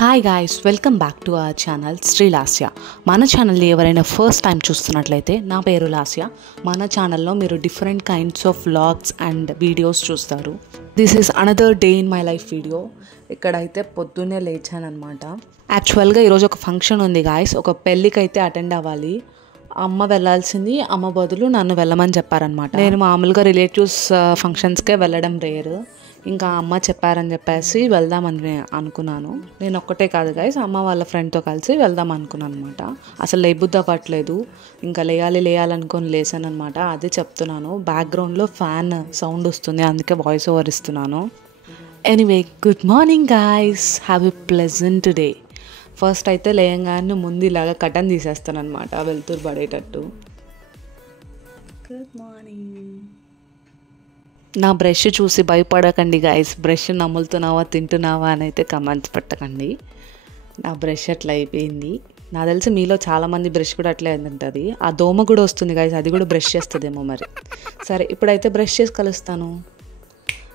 Hi guys, welcome back to our channel Sri Lasya. మన ఛానల్ని ఎవరైనా ఫస్ట్ టైం చూస్తున్నట్లయితే నా పేరు లాస్య. మన ఛానల్లో మీరు different kinds of vlogs and videos చూస్తారు. This is another day in my life video. ఇక్కడైతే పొద్దున్నే లేచానమాట. యాక్చువల్గా ఈరోజు ఒక ఫంక్షన్ ఉంది గాయ్స్, ఒక పెళ్ళికి అయితే అటెండ్ అవ్వాలి. అమ్మ వెళ్ళాల్సింది, అమ్మ బదులు నన్ను వెళ్ళమని చెప్పారనమాట. నేను మామూలుగా రిలేటివ్స్ ఫంక్షన్స్కే వెళ్ళడం రేరు, ఇంకా అమ్మ చెప్పారని చెప్పేసి వెళ్దామని అనుకున్నాను. నేను ఒక్కటే కాదు గైస్, అమ్మ వాళ్ళ ఫ్రెండ్తో కలిసి వెళ్దాం అనుకున్నాను అనమాట. అసలు లేబుద్ది అవ్వట్లేదు, ఇంకా లేయాలనుకొని లేసాను అనమాట. అదే చెప్తున్నాను, బ్యాక్గ్రౌండ్లో ఫ్యాన్ సౌండ్ వస్తుంది, అందుకే వాయిస్ ఓవర్ ఇస్తున్నాను. Anyway, good morning guys, have a pleasant day. First అయితే లేయంగానే ముందు ఇలాగా కటన్ తీసేస్తాను అనమాట, వెలుతురు పడేటట్టు. Good morning. నా బ్రష్ చూసి భయపడకండి గాయస్, బ్రష్ నములుతున్నావా తింటున్నావా అని అయితే కమెంట్స్ పెట్టకండి. నా బ్రష్ అట్లా అయిపోయింది. నాకు తెలిసి మీలో చాలామంది బ్రష్ కూడా అట్లే ఉంటుంది. ఆ దోమ కూడా వస్తుంది గాయస్, అది కూడా బ్రష్ చేస్తుందేమో మరి. సరే, ఇప్పుడైతే బ్రష్ చేసి కలుస్తాను.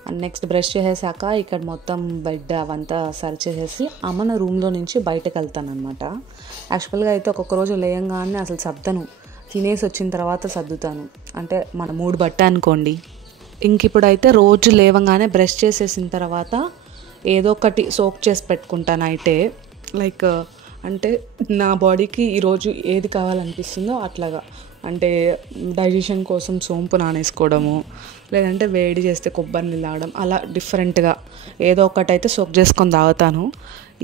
అండ్ నెక్స్ట్ బ్రష్ చేసేసాక ఇక్కడ మొత్తం బెడ్ అవంతా సరి చేసేసి అమ్మ నా రూమ్లో నుంచి బయటకు వెళ్తాను అనమాట. యాక్చువల్గా అయితే ఒక్కొక్క రోజు లేయంగానే అసలు సర్దను, తినేసి వచ్చిన తర్వాత సర్దుతాను, అంటే మన మూడు బట్ట అనుకోండి. ఇంక ఇప్పుడైతే రోజు లేవంగానే బ్రష్ చేసేసిన తర్వాత ఏదో ఒకటి సోక్ చేసి పెట్టుకుంటాను అయితే. లైక్ అంటే నా బాడీకి ఈరోజు ఏది కావాలనిపిస్తుందో అట్లాగా, అంటే డైజెషన్ కోసం సోంపు నానేసుకోవడము, లేదంటే వేడి చేస్తే కొబ్బరి నీళ్ళు తాగడం, అలా డిఫరెంట్గా ఏదో ఒకటైతే సోక్ చేసుకొని తాగుతాను.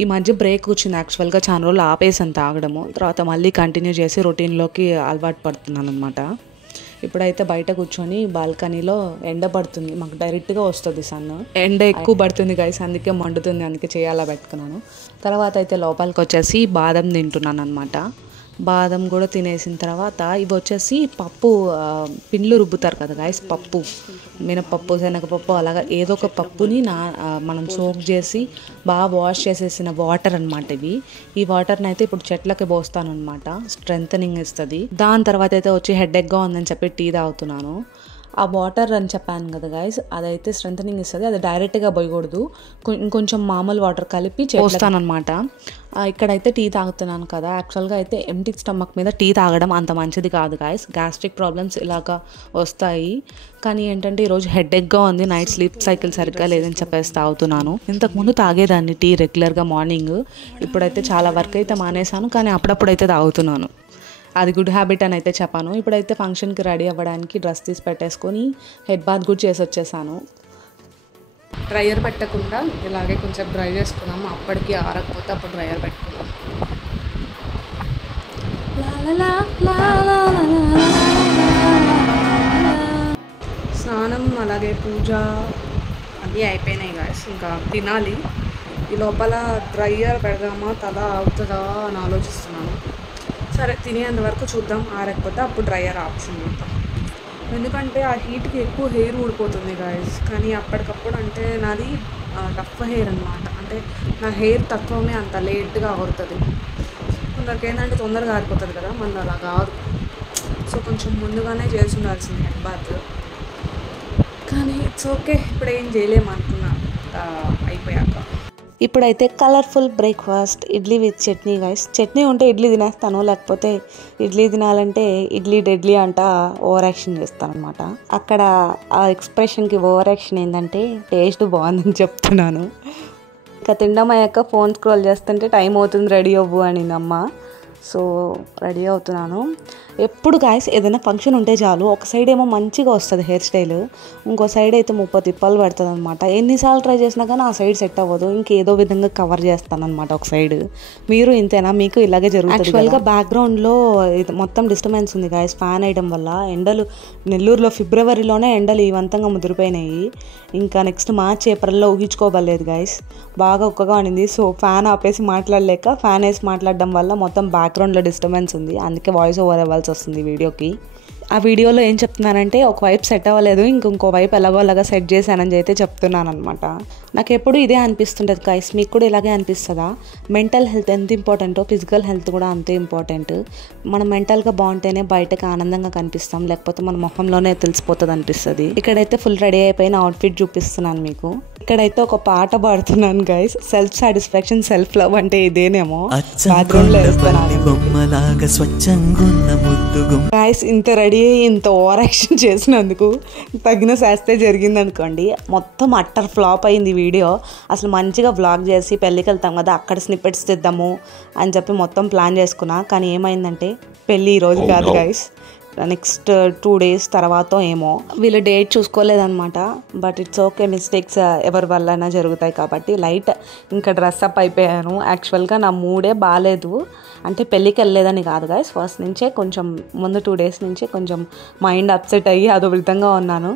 ఈ మధ్య బ్రేక్ వచ్చింది, యాక్చువల్గా చాలా రోజులు ఆపేసాను తాగడము, తర్వాత మళ్ళీ కంటిన్యూ చేసి రొటీన్లోకి అలవాటు పడుతున్నాను అనమాట. ఇప్పుడైతే బయట కూర్చొని బాల్కనీలో ఎండ పడుతుంది, మాకు డైరెక్ట్గా వస్తుంది సన్. ఎండ ఎక్కువ పడుతుంది గైస్, అందుకే మండుతుంది, అందుకే చేయాలా పెట్టుకున్నాను. తర్వాత అయితే లోపలికి వచ్చేసి బాదం తింటున్నాను అనమాట. బాదం కూడా తినేసిన తర్వాత ఇవి వచ్చేసి పప్పు పిండ్లు రుబ్బుతారు కదా గాయస్, పప్పు మినపప్పు శనగపప్పు అలాగా ఏదో ఒక పప్పుని మనం సోక్ చేసి బాగా వాష్ చేసేసిన వాటర్ అనమాట ఇవి. ఈ వాటర్ని అయితే ఇప్పుడు చెట్లకి పోస్తాను అనమాట, స్ట్రెంథనింగ్ ఇస్తుంది. దాని తర్వాత అయితే వచ్చి హెడేక్గా ఉందని చెప్పి టీ తాగుతున్నాను. ఆ వాటర్ అని చెప్పాను కదా గైస్, అదైతే స్ట్రెంథనింగ్ ఇస్తుంది, అది డైరెక్ట్గా పోయకూడదు, ఇంకొంచెం మామూలు వాటర్ కలిపి చేస్తాను అనమాట. ఇక్కడైతే టీ తాగుతున్నాను కదా, యాక్చువల్గా అయితే ఎంటీ స్టమక్ మీద టీ తాగడం అంత మంచిది కాదు గైస్, గ్యాస్ట్రిక్ ప్రాబ్లమ్స్ ఇలాగా వస్తాయి. కానీ ఏంటంటే ఈరోజు హెడేక్గా ఉంది, నైట్ స్లీప్ సైకిల్ సరిగ్గా లేదని చెప్పేసి తాగుతున్నాను. ఇంతకుముందు తాగేదాన్ని టీ రెగ్యులర్గా మార్నింగ్, ఇప్పుడైతే చాలా వర్క్ అయితే మానేశాను, కానీ అప్పుడప్పుడైతే తాగుతున్నాను. అది గుడ్ హ్యాబిట్ అని అయితే చెప్పాను. ఇప్పుడైతే ఫంక్షన్కి రెడీ అవ్వడానికి డ్రెస్ తీసి పెట్టేసుకొని హెడ్ బాత్ కూడా చేసి వచ్చేసాను. డ్రైయర్ పెట్టకుండా ఇలాగే కొంచెం డ్రై చేసుకున్నాము, అప్పటికి ఆరకపోతే అప్పుడు డ్రైయర్ పెట్టుకున్నాం. స్నానం అలాగే పూజ అన్నీ అయిపోయినాయి గాయస్, ఇంకా తినాలి. ఈ లోపల డ్రైయర్ పెడదామా తల అవుతుందా అని ఆలోచిస్తున్నాను. సరే, తినేంత వరకు చూద్దాం, ఆరకపోతే అప్పుడు డ్రైయర్ ఆప్షన్ చూద్దాం. ఎందుకంటే ఆ హీట్కి ఎక్కువ హెయిర్ ఊడిపోతుంది గాయస్. కానీ అప్పటికప్పుడు అంటే నాది రఫ్ హెయిర్ అనమాట, అంటే నా హెయిర్ తక్కువమే అంత లేట్గా ఆరుతుంది. కొందరికి ఏంటంటే తొందరగా ఆరిపోతుంది కదా, మన అలా కాదు. సో కొంచెం ముందుగానే చేసి ఉండాల్సింది హెడ్ బాత్, కానీ ఇట్స్ ఓకే, ఇప్పుడు ఏం చేయలేము అనుకున్నా అయిపోయాక. ఇప్పుడైతే colourful breakfast, idli with chutney guys. Chutney ఉంటే ఇడ్లీ తినేస్తాను, లేకపోతే ఇడ్లీ తినాలంటే ఇడ్లీ డెడ్లీ అంట ఓవర్ యాక్షన్ చేస్తాను అనమాట. అక్కడ ఆ ఎక్స్ప్రెషన్కి ఓవర్ యాక్షన్ ఏంటంటే టేస్ట్ బాగుందని చెప్తున్నాను. ఇంకా తినడం అయ్యాక ఫోన్ స్క్రోల్ చేస్తుంటే టైం అవుతుంది రెడీ అవ్వు అని అమ్మ. సో రెడీ అవుతున్నాను. ఎప్పుడు గాయస్ ఏదైనా ఫంక్షన్ ఉంటే చాలు, ఒక సైడ్ ఏమో మంచిగా వస్తుంది హెయిర్ స్టైల్, ఇంకో సైడ్ అయితే 30 తిప్పాలు పడుతుంది అనమాట. ఎన్నిసార్లు ట్రై చేసినా కానీ ఆ సైడ్ సెట్ అవ్వదు, ఇంకేదో విధంగా కవర్ చేస్తాను అనమాట ఒక సైడ్. మీరు ఇంతేనా? మీకు ఇలాగే జరుగుతుంది? యాక్చువల్గా బ్యాక్గ్రౌండ్లో ఇది మొత్తం డిస్టర్బెన్స్ ఉంది గాయస్, ఫ్యాన్ వేయడం వల్ల. ఎండలు నెల్లూరులో ఫిబ్రవరిలోనే ఎండలు ఇవంతంగా ముదిరిపోయినాయి, ఇంకా నెక్స్ట్ మార్చ్ ఏప్రిల్లో ఊహించుకోవలేదు గాయస్, బాగా ఉక్కగా ఉండింది. సో ఫ్యాన్ ఆపేసి మాట్లాడలేక ఫ్యాన్ వేసి మాట్లాడడం వల్ల మొత్తం బ్యాక్గ్రౌండ్లో డిస్టర్బెన్స్ ఉంది, అందుకే వాయిస్ ఓవర్ అవ్వాల్సి వస్తుంది వీడియోకి. ఆ వీడియోలో ఏం చెప్తున్నానంటే ఒకవైపు సెట్ అవ్వలేదు, ఇంకో వైపు ఎలాగో అలాగా సెట్ చేశానని అయితే చెప్తున్నాను అనమాట. నాకు ఎప్పుడు ఇదే అనిపిస్తుంటుంది గైస్, మీకు కూడా ఇలాగే అనిపిస్తుందా? మెంటల్ హెల్త్ ఎంత ఇంపార్టెంటో ఫిజికల్ హెల్త్ కూడా అంతే ఇంపార్టెంట్. మనం మెంటల్గా బాగుంటేనే బయటకు ఆనందంగా కనిపిస్తాం, లేకపోతే మన మొహంలోనే తెలిసిపోతుంది అనిపిస్తుంది. ఇక్కడైతే ఫుల్ రెడీ అయిపోయిన అవుట్ఫిట్ చూపిస్తున్నాను మీకు. ఇక్కడైతే ఒక పాట పాడుతున్నాను guys, self satisfaction self love అంటే ఇదేనేమో. గైస్ ఇంత రెడీ అయ్యి ఇంత ఓవర్ యాక్షన్ చేసినందుకు తగిన శాస్తే జరిగింది అనుకోండి. మొత్తం అట్టర్ ఫ్లాప్ అయింది వీడియో. అసలు మంచిగా వ్లాగ్ చేసి పెళ్ళికి వెళ్తాం కదా, అక్కడ స్నిప్పెట్స్ తెద్దాము అని చెప్పి మొత్తం ప్లాన్ చేసుకున్నా. కానీ ఏమైందంటే పెళ్ళి ఈరోజు కాదు గైస్, నెక్స్ట్ 2 days తర్వాత ఏమో. వీళ్ళు డేట్ చూసుకోలేదన్నమాట. బట్ ఇట్స్ ఓకే, మిస్టేక్స్ ఎవరి వల్లైనా జరుగుతాయి కాబట్టి లైట్ ఇంకా డ్రెస్అప్ అయిపోయాను. యాక్చువల్గా నా మూడే బాగాలేదు, అంటే పెళ్ళికి వెళ్ళలేదని కాదు గైస్, ఫస్ట్ నుంచే కొంచెం ముందు 2 days నుంచే కొంచెం మైండ్ అప్సెట్ అయ్యి అదో విధంగా ఉన్నాను.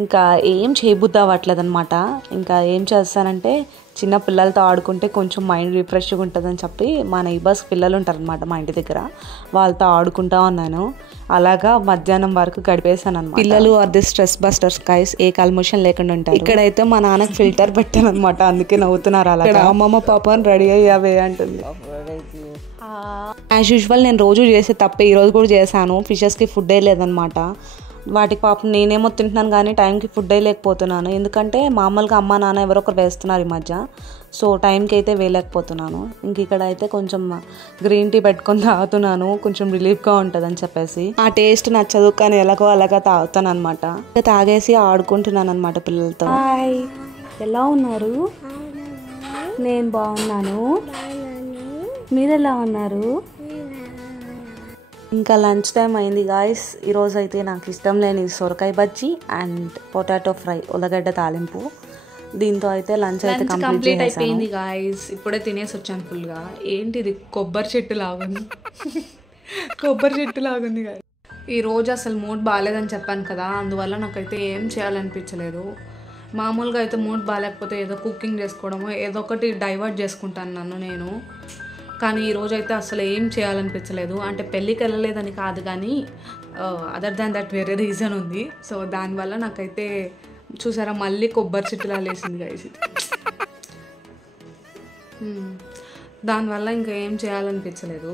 ఇంకా ఏం చేయబుద్ధి అవ్వట్లేదు అనమాట. ఇంకా ఏం చేస్తానంటే చిన్న పిల్లలతో ఆడుకుంటే కొంచెం మైండ్ రిఫ్రెష్గా ఉంటుందని చెప్పి మా నైబర్స్ పిల్లలు ఉంటారనమాట మా ఇంటి దగ్గర, వాళ్ళతో ఆడుకుంటా ఉన్నాను. అలాగా మధ్యాహ్నం వరకు గడిపేశాను అనమాట. పిల్లలు are the stress busters guys, ఏ కల్మోషన్ లేకుండా ఉంటారు. ఇక్కడైతే మా నాన్నకి ఫిల్టర్ పెట్టాను అనమాట, అందుకే నవ్వుతున్నారు. అలాగే అమ్మమ్మ పాపని రెడీ అయ్యావే అంటుంది. యాజ్ యూజువల్ నేను రోజు చేసే తప్పే ఈరోజు కూడా చేశాను. ఫిషెస్కి ఫుడ్ లేదనమాట. వాటికి పాపం నేనేమో తింటున్నాను కానీ టైంకి ఫుడ్ వేయలేకపోతున్నాను. ఎందుకంటే మామూలుగా అమ్మ నాన్న ఎవరో ఒకరు వేస్తున్నారు ఈ మధ్య, సో టైంకి అయితే వేయలేకపోతున్నాను. ఇంక ఇక్కడ అయితే కొంచెం గ్రీన్ టీ పెట్టుకొని తాగుతున్నాను, కొంచెం రిలీఫ్గా ఉంటుందని చెప్పేసి. ఆ టేస్ట్ నచ్చదు కానీ ఎలాగో అలాగా తాగుతాను అనమాట. తాగేసి ఆడుకుంటున్నాను అనమాట పిల్లలతో. హాయ్, ఎలా ఉన్నారు? నేను బాగున్నాను, మీరు ఎలా ఉన్నారు? ఇంకా లంచ్ టైం అయింది గాయస్. ఈరోజు అయితే నాకు ఇష్టం లేని సొరకాయ బజ్జీ అండ్ పొటాటో ఫ్రై, ఉల్లగడ్డ తాలింపు. దీంతో అయితే లంచ్ అయితే కంప్లీట్ అయిపోయింది గాయస్. ఇప్పుడే తినేసి వచ్చాను ఫుల్గా. ఏంటి ఇది కొబ్బరి చెట్టు లాగుంది, కొబ్బరి చెట్టు లాగుంది గాయస్. ఈరోజు అసలు మూడ్ బాగాలేదని చెప్పాను కదా, అందువల్ల నాకైతే ఏం చేయాలనిపించలేదు. మామూలుగా అయితే మూడ్ బాగాలేకపోతే ఏదో కుకింగ్ చేసుకోవడమో ఏదో ఒకటి డైవర్ట్ చేసుకుంటాను నన్ను నేను. కానీ ఈరోజు అయితే అసలు ఏం చేయాలనిపించలేదు. అంటే పెళ్ళికి వెళ్ళలేదని కాదు కానీ అదర్ దాన్ దట్ వేరే రీజన్ ఉంది. సో దానివల్ల నాకైతే చూసారా మళ్ళీ కొబ్బరి చెట్టులా లేసింది గైస్. దానివల్ల ఇంకా ఏం చేయాలనిపించలేదు.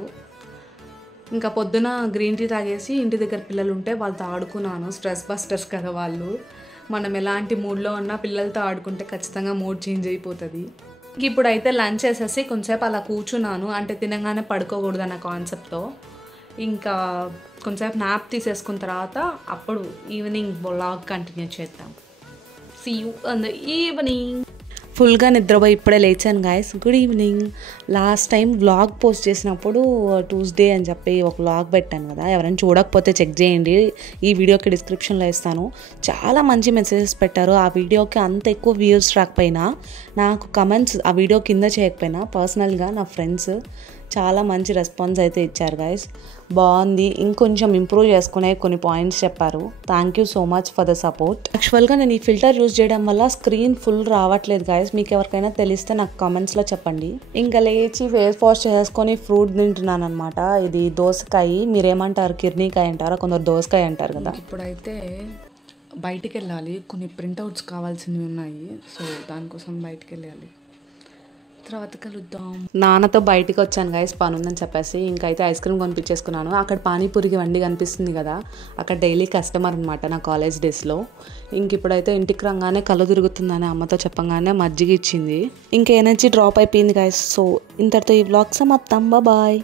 ఇంకా పొద్దున గ్రీన్ టీ తాగేసి ఇంటి దగ్గర పిల్లలు ఉంటే వాళ్ళతో ఆడుకున్నాను. స్ట్రెస్ బస్టర్స్ కదా వాళ్ళు. మనం ఎలాంటి మూడ్లో ఉన్నా పిల్లలతో ఆడుకుంటే ఖచ్చితంగా మూడ్ చేంజ్ అయిపోతుంది. ఇప్పుడైతే లంచ్ చేసేసి కొంచెంసేపు అలా కూర్చున్నాను, అంటే తినగానే పడుకోకూడదు అన్న కాన్సెప్ట్తో. ఇంకా కొంచెంసేపు నాప్ తీసేసుకున్న తర్వాత అప్పుడు ఈవినింగ్ వ్లాగ్ కంటిన్యూ చేద్దాం. See you in the evening. ఫుల్గా నిద్రపోయి ఇప్పుడే లేచాను guys. Good evening. Last time vlog post చేసినప్పుడు ట్యూస్డే అని చెప్పి ఒక వ్లాగ్ పెట్టాను కదా, ఎవరైనా చూడకపోతే చెక్ చేయండి, ఈ వీడియోకి డిస్క్రిప్షన్లో ఇస్తాను. చాలా మంచి మెసేజెస్ పెట్టారు. ఆ వీడియోకి అంత ఎక్కువ వ్యూస్ రాకపోయినా, నాకు కమెంట్స్ ఆ వీడియో కింద చేయకపోయినా పర్సనల్గా నా ఫ్రెండ్స్ చాలా మంచి రెస్పాన్స్ అయితే ఇచ్చారు గైస్. బాగుంది, ఇంకొంచెం ఇంప్రూవ్ చేసుకునే కొన్ని పాయింట్స్ చెప్పారు. Thank you so much for the support. యాక్చువల్గా నేను ఈ ఫిల్టర్ యూజ్ చేయడం వల్ల స్క్రీన్ ఫుల్ రావట్లేదు గైస్. మీకు ఎవరికైనా తెలిస్తే నాకు కామెంట్స్లో చెప్పండి. ఇంకా లేచి ఫేస్ వాష్ చేసుకొని ఫ్రూట్ తింటున్నాను అనమాట. ఇది దోసకాయ, మీరేమంటారు? కిర్నీకాయ అంటారా, కొందరు దోసకాయ అంటారు కదా. ఇప్పుడైతే బయటికి వెళ్ళాలి, కొన్ని ప్రింట్అవుట్స్ కావాల్సినవి ఉన్నాయి. సో దానికోసం బయటికి వెళ్ళాలి, తర్వాత కలుద్దాం. నాన్నతో బయటికి వచ్చాను గైస్, పని ఉందని చెప్పేసి. ఇంకైతే ఐస్ క్రీమ్ కొనిపించేసుకున్నాను. అక్కడ పానీపూరికి వండి కనిపిస్తుంది కదా, అక్కడ డైలీ కస్టమర్ అనమాట నా కాలేజ్ డేస్లో. ఇంక ఇప్పుడైతే ఇంటికి రాగానే కళ్ళు తిరుగుతుందని అమ్మతో చెప్పగానే మజ్జిగ ఇచ్చింది. ఇంకా ఎనర్జీ డ్రాప్ అయిపోయింది గైస్. సో ఇంతటితో ఈ వ్లాగ్ సమాప్తం. బాయ్.